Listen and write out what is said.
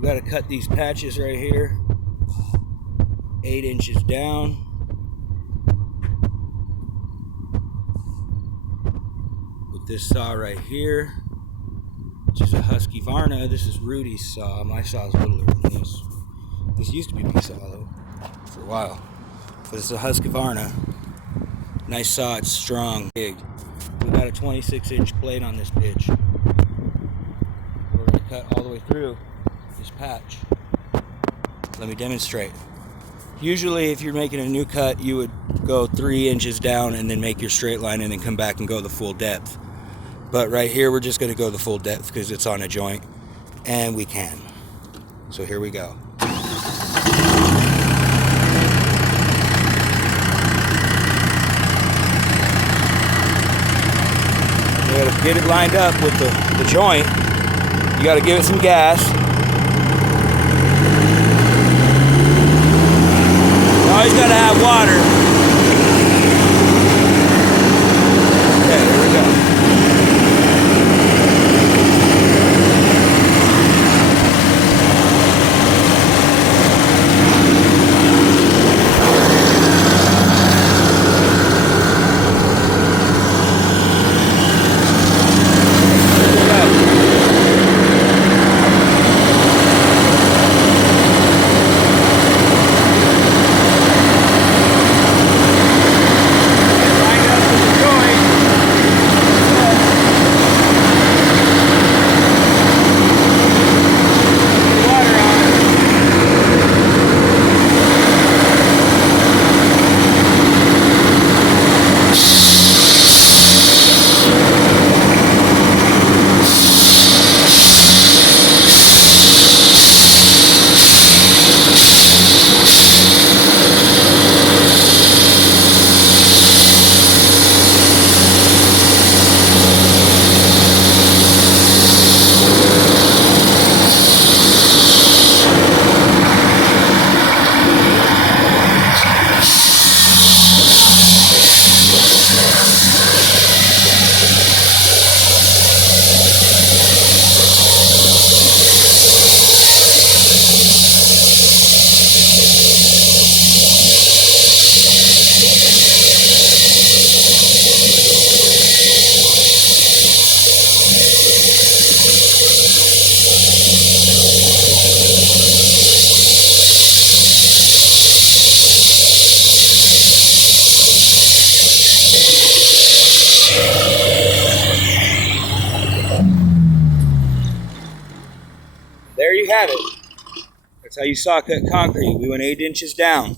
We got to cut these patches right here 8 inches down. With this saw right here, which is a husqvarna. This is Rudy's saw. My saw is littler than this. This used to be my saw though, for a while. But it's a husqvarna. Nice saw, it's strong, big. We got a 26-inch blade on this bitch. We're gonna cut all the way through this patch. Let me demonstrate. Usually if you're making a new cut, you would go 3 inches down and then make your straight line and then come back and go the full depth. But right here, we're just gonna go the full depth because it's on a joint and we can. So here we go. You gotta get it lined up with the joint. You gotta give it some gas. You always gotta have water. Okay, here we go. There you have it. That's how you saw cut concrete. We went 8 inches down.